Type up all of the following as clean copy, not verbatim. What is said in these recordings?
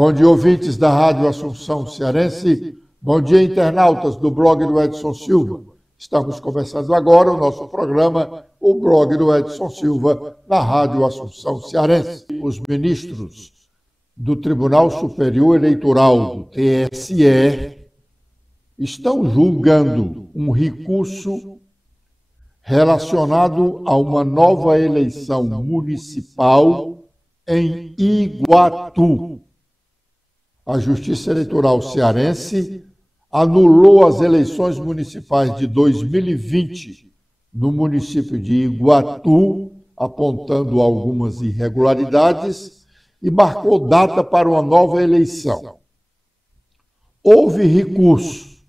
Bom dia, ouvintes da Rádio Assunção Cearense. Bom dia, internautas do blog do Edson Silva. Estamos começando agora o nosso programa, o blog do Edson Silva, na Rádio Assunção Cearense. Os ministros do Tribunal Superior Eleitoral, do TSE, estão julgando um recurso relacionado a uma nova eleição municipal em Iguatu. A Justiça Eleitoral cearense anulou as eleições municipais de 2020 no município de Iguatu, apontando algumas irregularidades, e marcou data para uma nova eleição. Houve recurso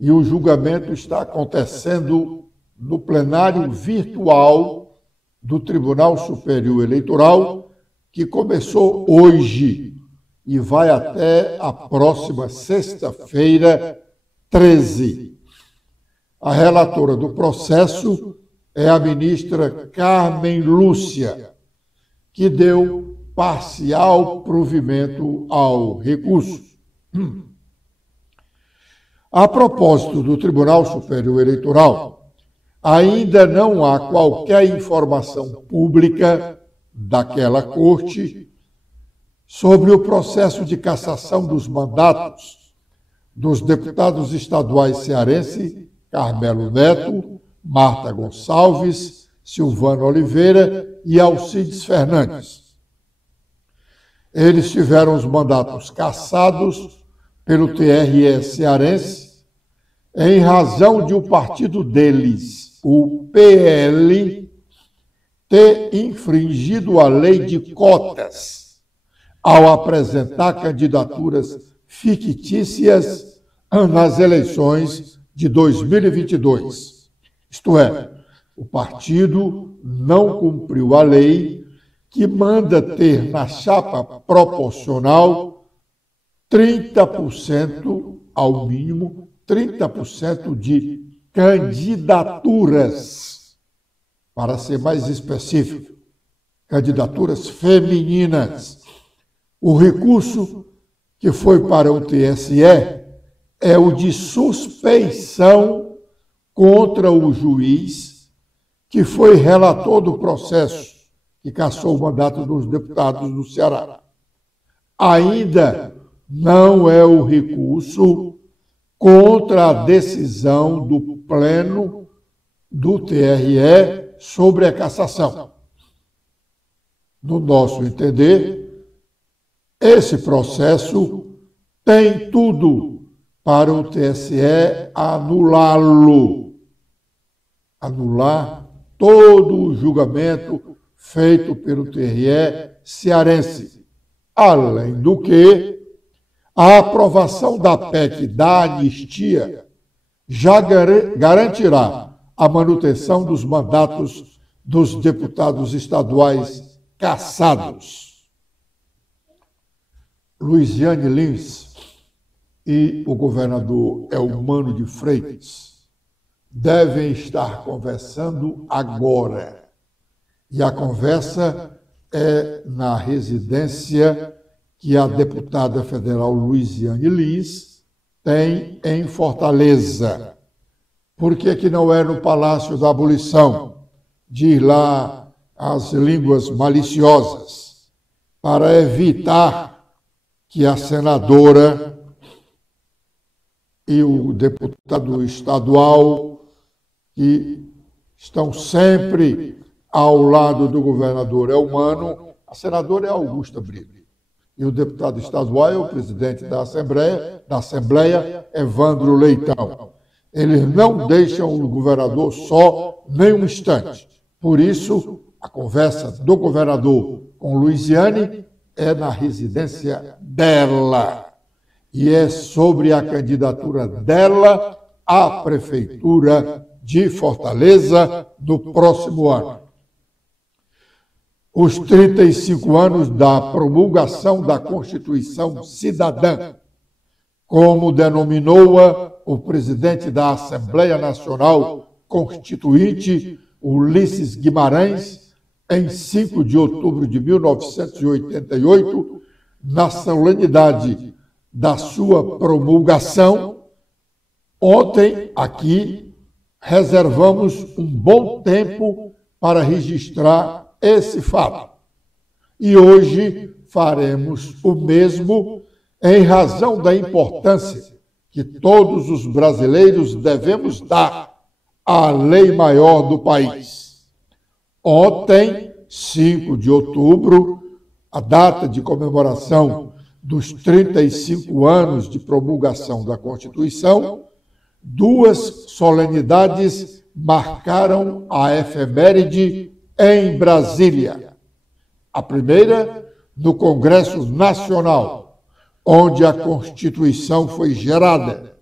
e o julgamento está acontecendo no plenário virtual do Tribunal Superior Eleitoral, que começou hoje e vai até a próxima sexta-feira, 13. A relatora do processo é a ministra Carmen Lúcia, que deu parcial provimento ao recurso. A propósito do Tribunal Superior Eleitoral, ainda não há qualquer informação pública daquela corte sobre o processo de cassação dos mandatos dos deputados estaduais cearenses Carmelo Neto, Marta Gonçalves, Silvano Oliveira e Alcides Fernandes. Eles tiveram os mandatos cassados pelo TRE cearense em razão de o partido deles, o PL, ter infringido a lei de cotas ao apresentar candidaturas fictícias nas eleições de 2022. Isto é, o partido não cumpriu a lei que manda ter na chapa proporcional 30%, ao mínimo, 30% de candidaturas, para ser mais específico, candidaturas femininas. O recurso que foi para o TSE é o de suspeição contra o juiz que foi relator do processo que cassou o mandato dos deputados do Ceará. Ainda não é o recurso contra a decisão do Pleno do TRE sobre a cassação. No nosso entender, esse processo tem tudo para o TSE anulá-lo, anular todo o julgamento feito pelo TRE cearense. Além do que, a aprovação da PEC da anistia já garantirá a manutenção dos mandatos dos deputados estaduais cassados. Luiziane Lins e o governador Elmano de Freitas devem estar conversando agora. E a conversa é na residência que a deputada federal Luiziane Lins tem em Fortaleza. Por que não é no Palácio da Abolição? Diz lá as línguas maliciosas, para evitar que a senadora e o deputado estadual, que estão sempre ao lado do governador Elmano, a senadora é Augusta Brito, e o deputado estadual é o presidente da Assembleia, Evandro Leitão. Eles não deixam o governador só nem um instante. Por isso, a conversa do governador com Luiziane é na residência dela. E é sobre a candidatura dela à Prefeitura de Fortaleza no próximo ano. Os 35 anos da promulgação da Constituição Cidadã, como denominou-a o presidente da Assembleia Nacional Constituinte, Ulisses Guimarães, em 5 de outubro de 1988, na solenidade da sua promulgação, ontem aqui reservamos um bom tempo para registrar esse fato. E hoje faremos o mesmo em razão da importância que todos os brasileiros devemos dar à lei maior do país. Ontem, 5 de outubro, a data de comemoração dos 35 anos de promulgação da Constituição, duas solenidades marcaram a efeméride em Brasília. A primeira, no Congresso Nacional, onde a Constituição foi gerada,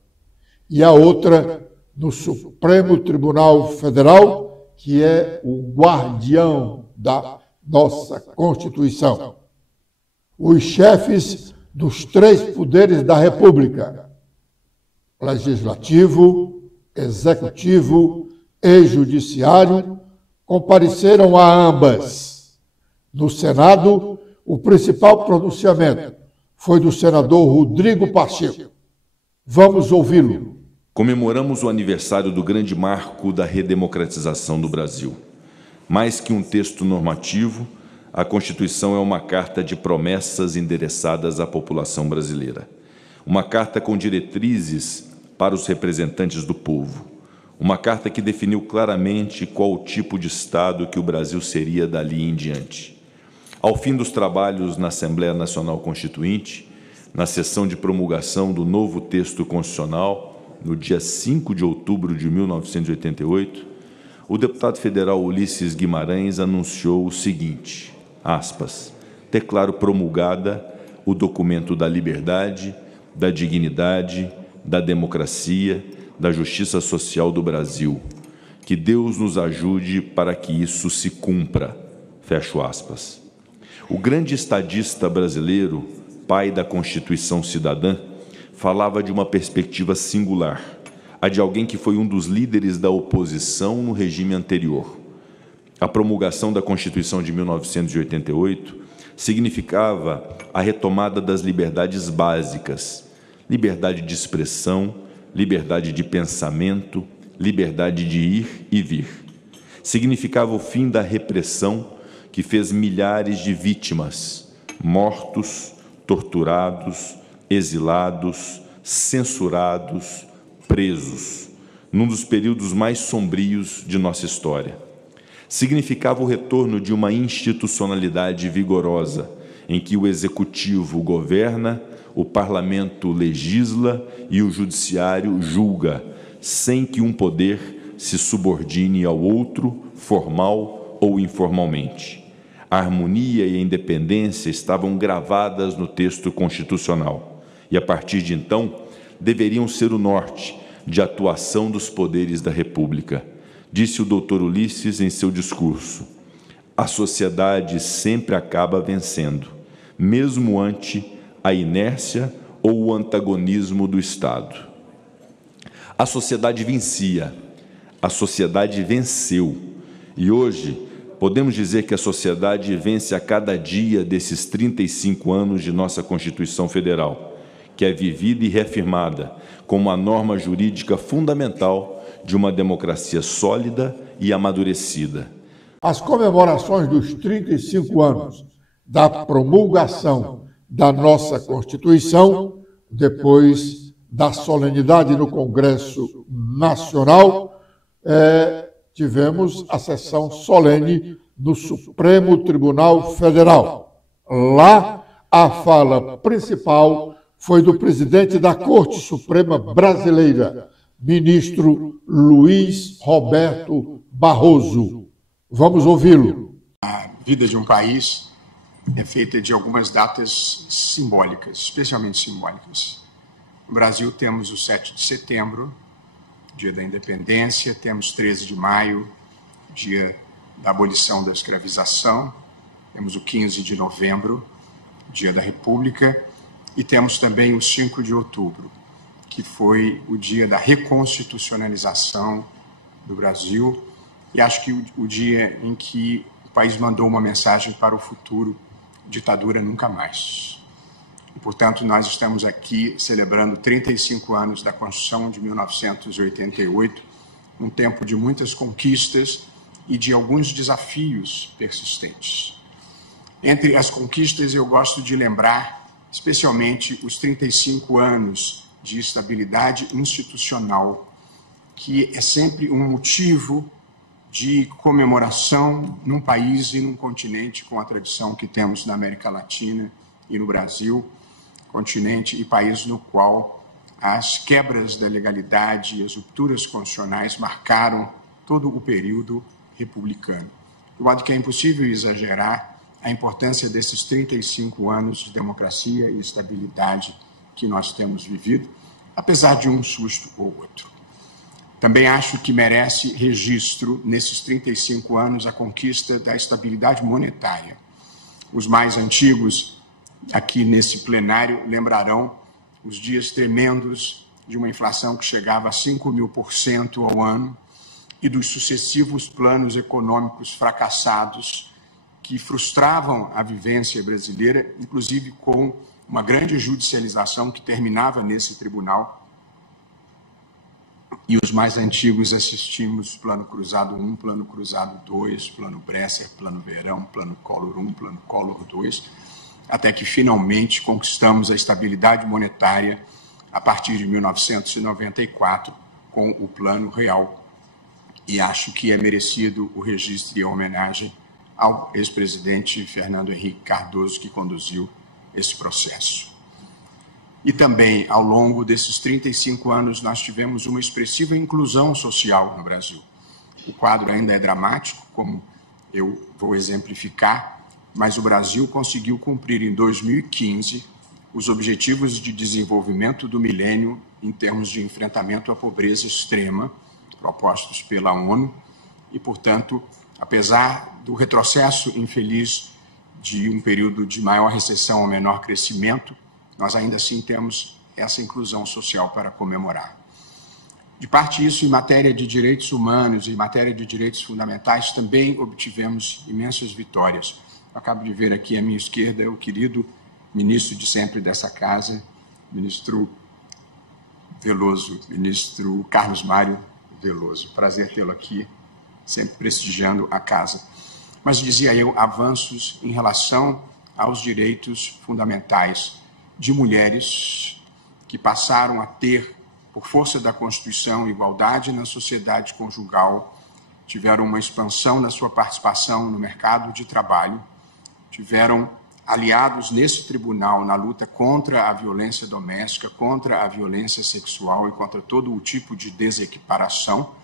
e a outra no Supremo Tribunal Federal, que é o guardião da nossa Constituição. Os chefes dos três poderes da República, Legislativo, Executivo e Judiciário, compareceram a ambas. No Senado, o principal pronunciamento foi do senador Rodrigo Pacheco. Vamos ouvi-lo. Comemoramos o aniversário do grande marco da redemocratização do Brasil. Mais que um texto normativo, a Constituição é uma carta de promessas endereçadas à população brasileira. Uma carta com diretrizes para os representantes do povo. Uma carta que definiu claramente qual o tipo de Estado que o Brasil seria dali em diante. Ao fim dos trabalhos na Assembleia Nacional Constituinte, na sessão de promulgação do novo texto constitucional, no dia 5 de outubro de 1988, o deputado federal Ulisses Guimarães anunciou o seguinte, aspas, declaro promulgada o documento da liberdade, da dignidade, da democracia, da justiça social do Brasil. Que Deus nos ajude para que isso se cumpra. Fecho aspas. O grande estadista brasileiro, pai da Constituição Cidadã, falava de uma perspectiva singular, a de alguém que foi um dos líderes da oposição no regime anterior. A promulgação da Constituição de 1988 significava a retomada das liberdades básicas, liberdade de expressão, liberdade de pensamento, liberdade de ir e vir. Significava o fim da repressão que fez milhares de vítimas, mortos, torturados, exilados, censurados, presos, num dos períodos mais sombrios de nossa história. Significava o retorno de uma institucionalidade vigorosa, em que o Executivo governa, o Parlamento legisla e o Judiciário julga, sem que um poder se subordine ao outro, formal ou informalmente. A harmonia e a independência estavam gravadas no texto constitucional e, a partir de então, deveriam ser o norte de atuação dos poderes da República. Disse o doutor Ulisses em seu discurso, a sociedade sempre acaba vencendo, mesmo ante a inércia ou o antagonismo do Estado. A sociedade vencia, a sociedade venceu, e hoje podemos dizer que a sociedade vence a cada dia desses 35 anos de nossa Constituição Federal, que é vivida e reafirmada como a norma jurídica fundamental de uma democracia sólida e amadurecida. As comemorações dos 35 anos da promulgação da nossa Constituição, depois da solenidade no Congresso Nacional, tivemos a sessão solene no Supremo Tribunal Federal. Lá, a fala principal foi do presidente da Corte Suprema Brasileira, ministro Luiz Roberto Barroso. Vamos ouvi-lo. A vida de um país é feita de algumas datas simbólicas, especialmente simbólicas. No Brasil temos o 7 de setembro, dia da independência, temos 13 de maio, dia da abolição da escravização, temos o 15 de novembro, dia da República, e temos também o 5 de outubro, que foi o dia da reconstitucionalização do Brasil, e acho que o dia em que o país mandou uma mensagem para o futuro, ditadura nunca mais. E, portanto, nós estamos aqui celebrando 35 anos da Constituição de 1988, um tempo de muitas conquistas e de alguns desafios persistentes. Entre as conquistas, eu gosto de lembrar, especialmente, os 35 anos de estabilidade institucional, que é sempre um motivo de comemoração num país e num continente com a tradição que temos na América Latina e no Brasil, continente e país no qual as quebras da legalidade e as rupturas constitucionais marcaram todo o período republicano. De modo que é impossível exagerar a importância desses 35 anos de democracia e estabilidade que nós temos vivido, apesar de um susto ou outro. Também acho que merece registro, nesses 35 anos, a conquista da estabilidade monetária. Os mais antigos, aqui nesse plenário, lembrarão os dias tremendos de uma inflação que chegava a 5.000% ao ano e dos sucessivos planos econômicos fracassados que frustravam a vivência brasileira, inclusive com uma grande judicialização que terminava nesse tribunal. E os mais antigos assistimos Plano Cruzado 1, Plano Cruzado 2, Plano Bresser, Plano Verão, Plano Collor 1, Plano Collor 2, até que finalmente conquistamos a estabilidade monetária a partir de 1994 com o Plano Real. E acho que é merecido o registro e a homenagem ao ex-presidente Fernando Henrique Cardoso, que conduziu esse processo. E também, ao longo desses 35 anos, nós tivemos uma expressiva inclusão social no Brasil. O quadro ainda é dramático, como eu vou exemplificar, mas o Brasil conseguiu cumprir em 2015 os objetivos de desenvolvimento do milênio em termos de enfrentamento à pobreza extrema, propostos pela ONU, e, portanto, apesar do retrocesso infeliz de um período de maior recessão ou menor crescimento, nós ainda assim temos essa inclusão social para comemorar. De parte disso, em matéria de direitos humanos e em matéria de direitos fundamentais, também obtivemos imensas vitórias. Eu acabo de ver aqui à minha esquerda o querido ministro de sempre dessa casa, ministro Veloso, ministro Carlos Mário Veloso. Prazer tê-lo aqui, sempre prestigiando a casa. Mas, dizia eu, avanços em relação aos direitos fundamentais de mulheres que passaram a ter, por força da Constituição, igualdade na sociedade conjugal, tiveram uma expansão na sua participação no mercado de trabalho, tiveram aliados nesse tribunal na luta contra a violência doméstica, contra a violência sexual e contra todo o tipo de desequiparação.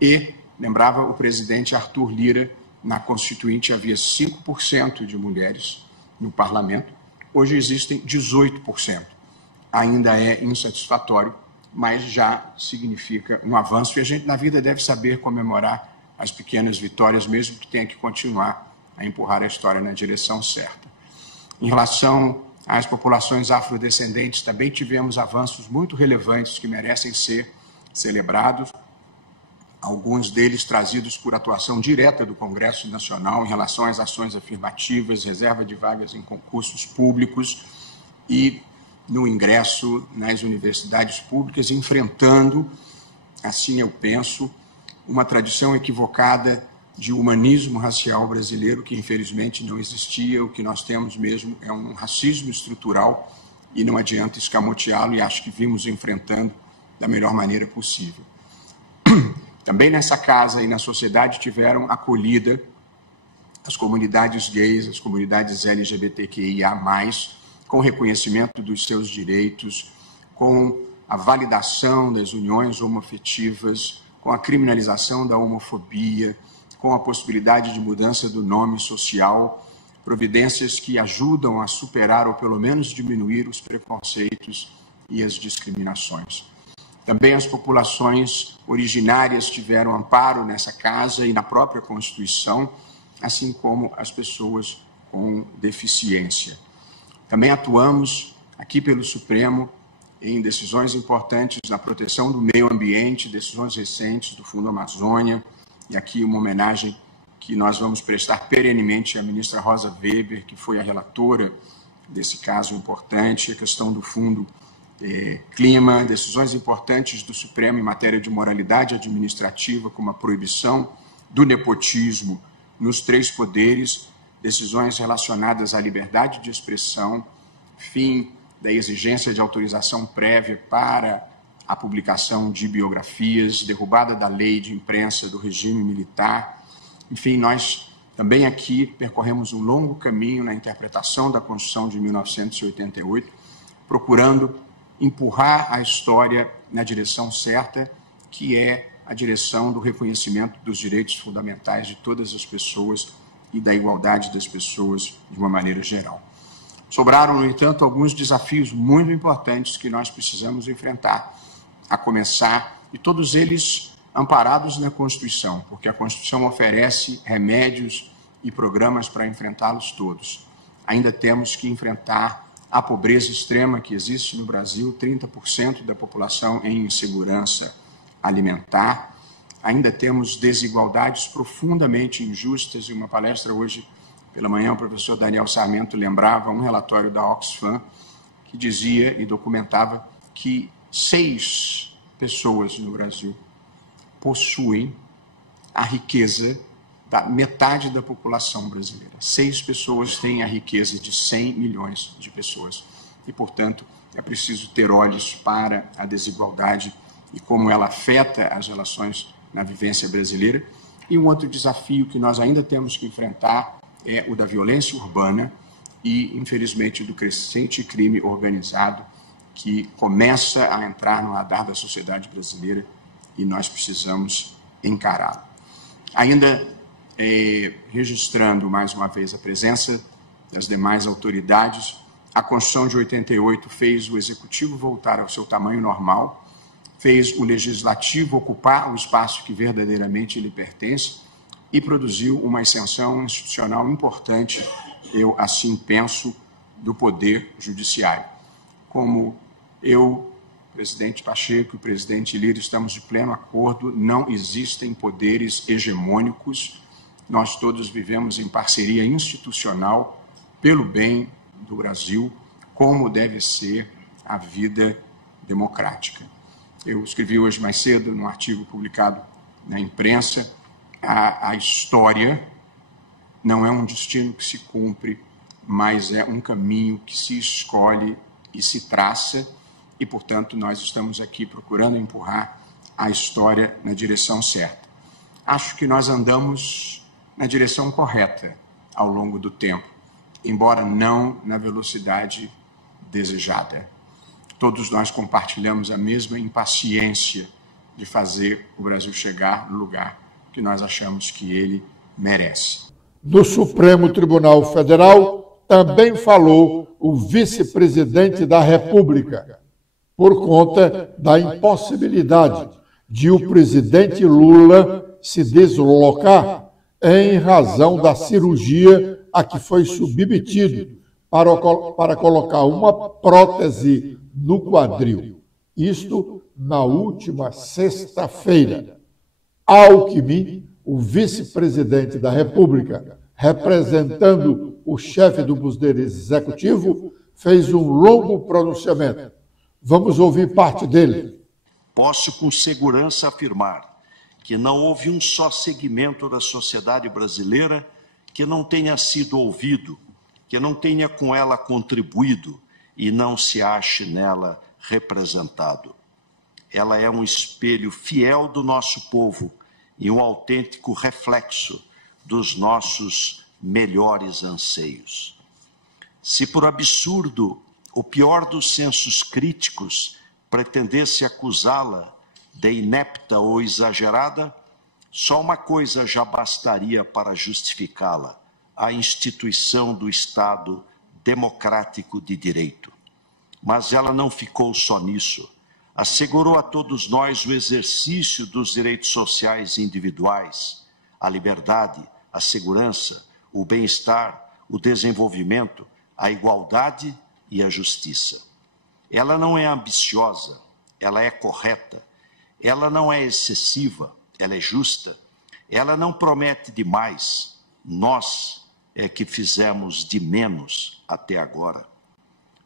E, lembrava o presidente Arthur Lira, na Constituinte havia 5% de mulheres no parlamento. Hoje existem 18%. Ainda é insatisfatório, mas já significa um avanço. E a gente, na vida, deve saber comemorar as pequenas vitórias, mesmo que tenha que continuar a empurrar a história na direção certa. Em relação às populações afrodescendentes, também tivemos avanços muito relevantes que merecem ser celebrados, alguns deles trazidos por atuação direta do Congresso Nacional em relação às ações afirmativas, reserva de vagas em concursos públicos e no ingresso nas universidades públicas, enfrentando, assim eu penso, uma tradição equivocada de humanismo racial brasileiro que infelizmente não existia. O que nós temos mesmo é um racismo estrutural e não adianta escamoteá-lo, e acho que vimos enfrentando da melhor maneira possível. Também nessa casa e na sociedade tiveram acolhida as comunidades gays, as comunidades LGBTQIA+, com reconhecimento dos seus direitos, com a validação das uniões homoafetivas, com a criminalização da homofobia, com a possibilidade de mudança do nome social, providências que ajudam a superar ou pelo menos diminuir os preconceitos e as discriminações. Também as populações originárias tiveram amparo nessa casa e na própria Constituição, assim como as pessoas com deficiência. Também atuamos aqui pelo Supremo em decisões importantes na proteção do meio ambiente, decisões recentes do Fundo Amazônia, e aqui uma homenagem que nós vamos prestar perenemente à ministra Rosa Weber, que foi a relatora desse caso importante, a questão do fundo clima, decisões importantes do Supremo em matéria de moralidade administrativa, como a proibição do nepotismo nos 3 poderes, decisões relacionadas à liberdade de expressão, fim da exigência de autorização prévia para a publicação de biografias, derrubada da lei de imprensa do regime militar. Enfim, nós também aqui percorremos um longo caminho na interpretação da Constituição de 1988, procurando empurrar a história na direção certa, que é a direção do reconhecimento dos direitos fundamentais de todas as pessoas e da igualdade das pessoas de uma maneira geral. Sobraram, no entanto, alguns desafios muito importantes que nós precisamos enfrentar, a começar, e todos eles amparados na Constituição, porque a Constituição oferece remédios e programas para enfrentá-los todos. Ainda temos que enfrentar a pobreza extrema que existe no Brasil, 30% da população em insegurança alimentar. Ainda temos desigualdades profundamente injustas, e uma palestra hoje pela manhã o professor Daniel Sarmento lembrava um relatório da Oxfam que dizia e documentava que 6 pessoas no Brasil possuem a riqueza da metade da população brasileira. 6 pessoas têm a riqueza de 100 milhões de pessoas. E, portanto, é preciso ter olhos para a desigualdade e como ela afeta as relações na vivência brasileira. E um outro desafio que nós ainda temos que enfrentar é o da violência urbana e, infelizmente, do crescente crime organizado que começa a entrar no radar da sociedade brasileira e nós precisamos encará-lo. Ainda registrando mais uma vez a presença das demais autoridades, a Constituição de 88 fez o Executivo voltar ao seu tamanho normal, fez o Legislativo ocupar o espaço que verdadeiramente lhe pertence e produziu uma ascensão institucional importante, eu assim penso, do Poder Judiciário. Como eu, presidente Pacheco e presidente Lira, estamos de pleno acordo, não existem poderes hegemônicos, nós todos vivemos em parceria institucional pelo bem do Brasil, como deve ser a vida democrática. Eu escrevi hoje mais cedo, num artigo publicado na imprensa, a história não é um destino que se cumpre, mas é um caminho que se escolhe e se traça, e, portanto, nós estamos aqui procurando empurrar a história na direção certa. Acho que nós andamos na direção correta ao longo do tempo, embora não na velocidade desejada. Todos nós compartilhamos a mesma impaciência de fazer o Brasil chegar no lugar que nós achamos que ele merece. No Supremo Tribunal Federal também falou o vice-presidente da República, por conta da impossibilidade de o presidente Lula se deslocar em razão da cirurgia a que foi submetido para colocar uma prótese no quadril. Isto na última sexta-feira. Alckmin, o vice-presidente da República, representando o chefe do Poder Executivo, fez um longo pronunciamento. Vamos ouvir parte dele. Posso com segurança afirmar que não houve um só segmento da sociedade brasileira que não tenha sido ouvido, que não tenha com ela contribuído e não se ache nela representado. Ela é um espelho fiel do nosso povo e um autêntico reflexo dos nossos melhores anseios. Se por absurdo o pior dos sensos críticos pretendesse acusá-la de inepta ou exagerada, só uma coisa já bastaria para justificá-la: a instituição do Estado democrático de direito. Mas ela não ficou só nisso. Assegurou a todos nós o exercício dos direitos sociais individuais, a liberdade, a segurança, o bem-estar, o desenvolvimento, a igualdade e a justiça. Ela não é ambiciosa, ela é correta. Ela não é excessiva, ela é justa. Ela não promete demais. Nós é que fizemos de menos até agora.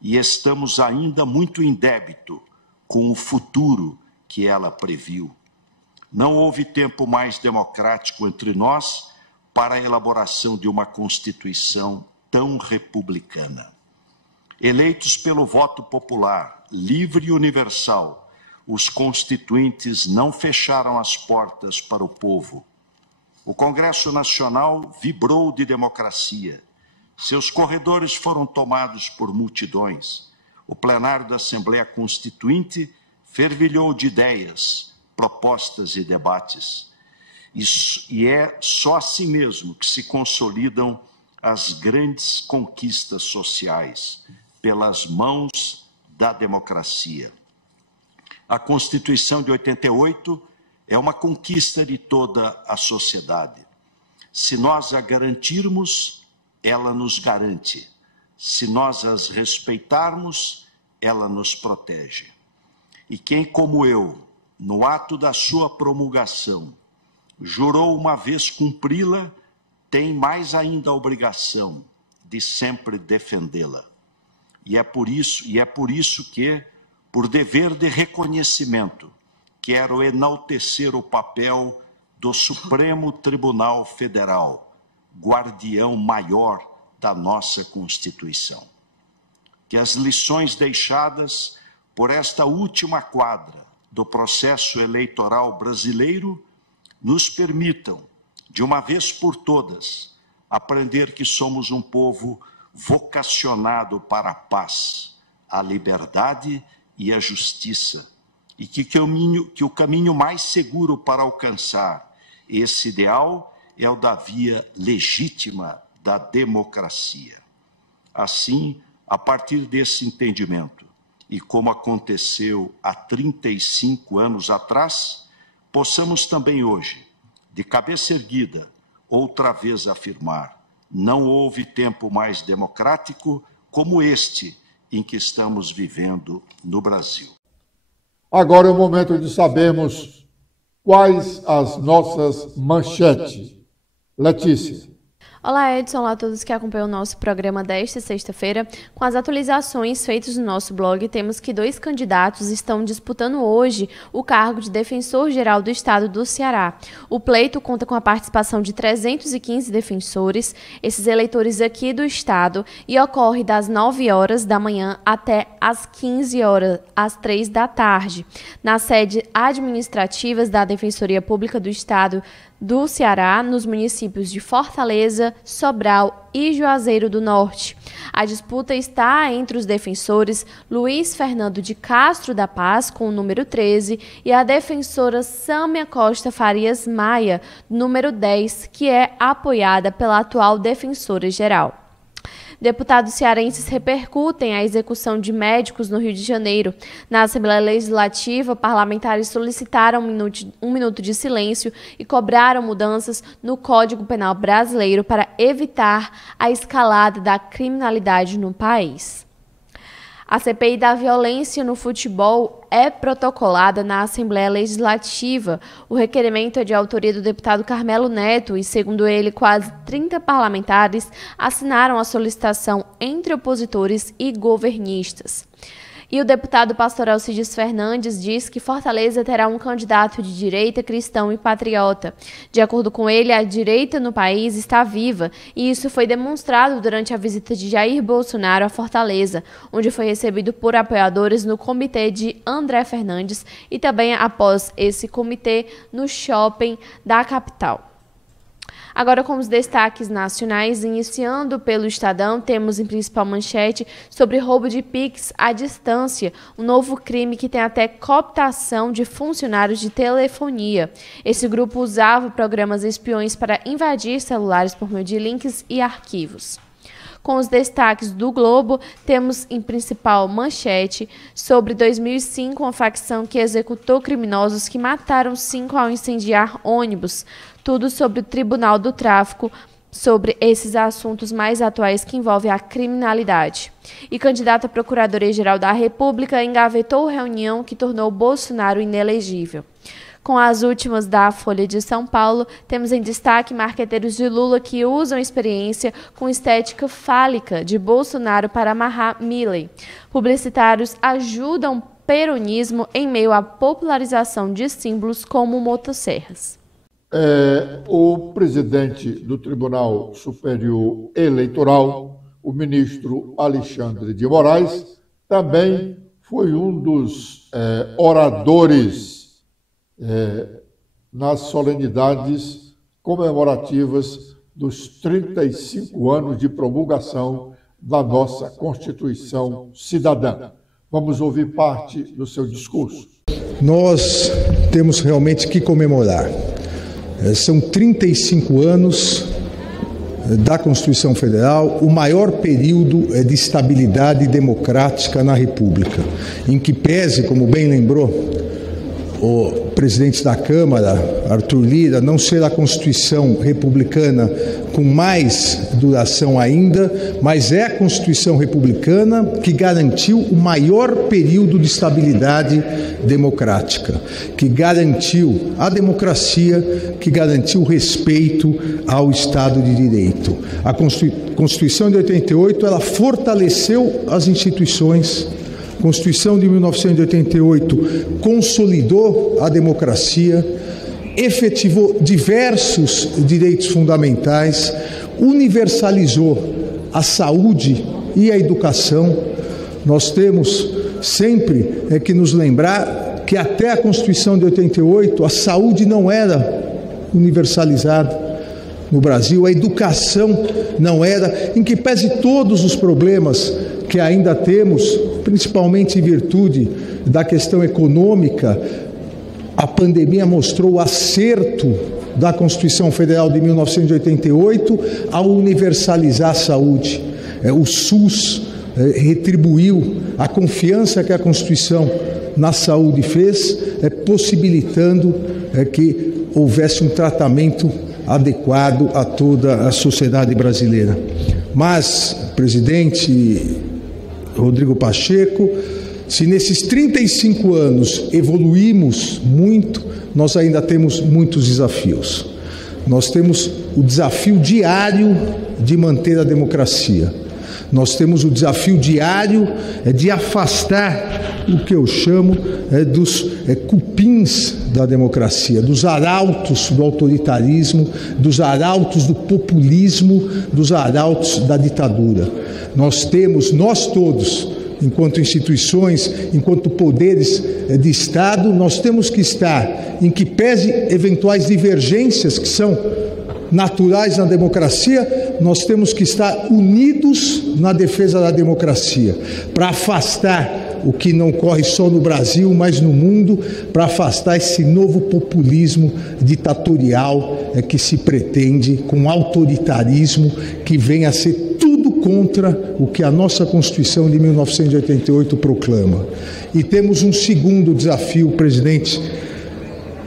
e estamos ainda muito em débito com o futuro que ela previu. Não houve tempo mais democrático entre nós para a elaboração de uma Constituição tão republicana. Eleitos pelo voto popular, livre e universal, os constituintes não fecharam as portas para o povo. O Congresso Nacional vibrou de democracia. Seus corredores foram tomados por multidões. O plenário da Assembleia Constituinte fervilhou de ideias, propostas e debates. E é só assim mesmo que se consolidam as grandes conquistas sociais, pelas mãos da democracia. A Constituição de 88 é uma conquista de toda a sociedade. Se nós a garantirmos, ela nos garante. Se nós as respeitarmos, ela nos protege. E quem, como eu, no ato da sua promulgação, jurou uma vez cumpri-la, tem mais ainda a obrigação de sempre defendê-la. E é por isso que, por dever de reconhecimento, quero enaltecer o papel do Supremo Tribunal Federal, guardião maior da nossa Constituição. Que as lições deixadas por esta última quadra do processo eleitoral brasileiro nos permitam, de uma vez por todas, aprender que somos um povo vocacionado para a paz, a liberdade e a justiça, e que o caminho mais seguro para alcançar esse ideal é o da via legítima da democracia. Assim, a partir desse entendimento, e como aconteceu há 35 anos atrás, possamos também hoje, de cabeça erguida, outra vez afirmar: não houve tempo mais democrático como este em que estamos vivendo no Brasil. Agora é o momento de sabermos quais as nossas manchetes. Letícia. Olá, Edson. Olá a todos que acompanham o nosso programa desta sexta-feira. Com as atualizações feitas no nosso blog, temos que 2 candidatos estão disputando hoje o cargo de defensor-geral do estado do Ceará. O pleito conta com a participação de 315 defensores, esses eleitores aqui do estado, e ocorre das 9 horas da manhã até às 15 horas, às 3 da tarde, nas sedes administrativas da Defensoria Pública do Estado do Ceará, nos municípios de Fortaleza, Sobral e Juazeiro do Norte. A disputa está entre os defensores Luiz Fernando de Castro da Paz, com o número 13, e a defensora Sâmia Costa Farias Maia, número 10, que é apoiada pela atual defensora-geral. Deputados cearenses repercutem a execução de médicos no Rio de Janeiro. Na Assembleia Legislativa, parlamentares solicitaram um minuto de silêncio e cobraram mudanças no Código Penal brasileiro para evitar a escalada da criminalidade no país. A CPI da violência no futebol é protocolada na Assembleia Legislativa. O requerimento é de autoria do deputado Carmelo Neto e, segundo ele, quase 30 parlamentares assinaram a solicitação entre opositores e governistas. E o deputado pastor Alcides Fernandes diz que Fortaleza terá um candidato de direita, cristão e patriota. De acordo com ele, a direita no país está viva, e isso foi demonstrado durante a visita de Jair Bolsonaro a Fortaleza, onde foi recebido por apoiadores no comitê de André Fernandes e também após esse comitê no shopping da capital. Agora, com os destaques nacionais, iniciando pelo Estadão, temos em principal manchete sobre roubo de Pix à distância, um novo crime que tem até cooptação de funcionários de telefonia. Esse grupo usava programas espiões para invadir celulares por meio de links e arquivos. Com os destaques do Globo, temos em principal manchete sobre 2005, uma facção que executou criminosos que mataram 5 ao incendiar ônibus. Tudo sobre o Tribunal do Tráfico, sobre esses assuntos mais atuais que envolvem a criminalidade. E candidata à Procuradoria-Geral da República engavetou reunião que tornou Bolsonaro inelegível. Com as últimas da Folha de São Paulo, temos em destaque marqueteiros de Lula que usam experiência com estética fálica de Bolsonaro para amarrar Milei. Publicitários ajudam peronismo em meio à popularização de símbolos como motosserras. O presidente do Tribunal Superior Eleitoral, o ministro Alexandre de Moraes, também foi um dos oradores nas solenidades comemorativas dos 35 anos de promulgação da nossa Constituição Cidadã. Vamos ouvir parte do seu discurso. Nós temos realmente que comemorar. São 35 anos da Constituição Federal, o maior período de estabilidade democrática na República, em que pese, como bem lembrou o presidente da Câmara, Arthur Lira, não ser a Constituição republicana com mais duração ainda, mas é a Constituição republicana que garantiu o maior período de estabilidade democrática, que garantiu a democracia, que garantiu o respeito ao Estado de Direito. A Constituição de 88, ela fortaleceu as instituições. A Constituição de 1988 consolidou a democracia, efetivou diversos direitos fundamentais, universalizou a saúde e a educação. Nós temos sempre que nos lembrar que até a Constituição de 88 a saúde não era universalizada no Brasil, a educação não era, em que pese todos os problemas que ainda temos, principalmente em virtude da questão econômica, a pandemia mostrou o acerto da Constituição Federal de 1988 ao universalizar a saúde. O SUS retribuiu a confiança que a Constituição na saúde fez, possibilitando que houvesse um tratamento adequado a toda a sociedade brasileira. Mas, presidente Rodrigo Pacheco, se nesses 35 anos evoluímos muito, nós ainda temos muitos desafios. Nós temos o desafio diário de manter a democracia. Nós temos o desafio diário de afastar o que eu chamo dos cupins da democracia, dos arautos do autoritarismo, dos arautos do populismo, dos arautos da ditadura. Nós todos, enquanto instituições, enquanto poderes de Estado, nós temos que estar, em que pese eventuais divergências que são naturais na democracia, nós temos que estar unidos na defesa da democracia, para afastar o que não ocorre só no Brasil, mas no mundo, para afastar esse novo populismo ditatorial que se pretende, com autoritarismo, que vem a ser tudo contra o que a nossa Constituição de 1988 proclama. E temos um segundo desafio, presidente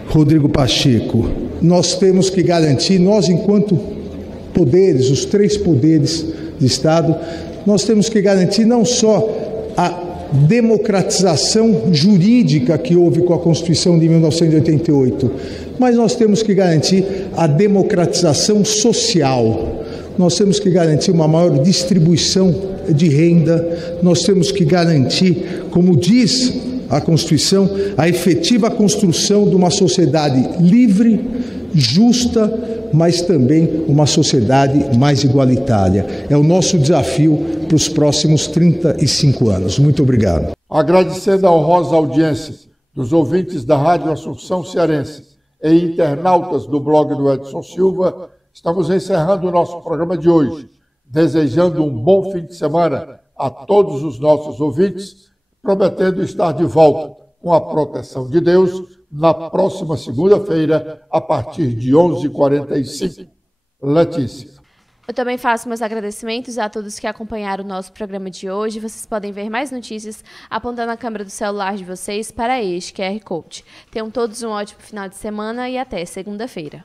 Rodrigo Pacheco. Nós temos que garantir, nós enquanto poderes, os três poderes de Estado, nós temos que garantir não só a democratização jurídica que houve com a Constituição de 1988, mas nós temos que garantir a democratização social. Nós temos que garantir uma maior distribuição de renda, nós temos que garantir, como diz a Constituição, a efetiva construção de uma sociedade livre, justa, mas também uma sociedade mais igualitária. É o nosso desafio para os próximos 35 anos. Muito obrigado. Agradecendo a honrosa audiência dos ouvintes da Rádio Assunção Cearense e internautas do blog do Edson Silva, estamos encerrando o nosso programa de hoje, desejando um bom fim de semana a todos os nossos ouvintes, prometendo estar de volta com a proteção de Deus na próxima segunda-feira, a partir de 11h45. Letícia. Eu também faço meus agradecimentos a todos que acompanharam o nosso programa de hoje. Vocês podem ver mais notícias apontando a câmera do celular de vocês para este QR Code. Tenham todos um ótimo final de semana e até segunda-feira.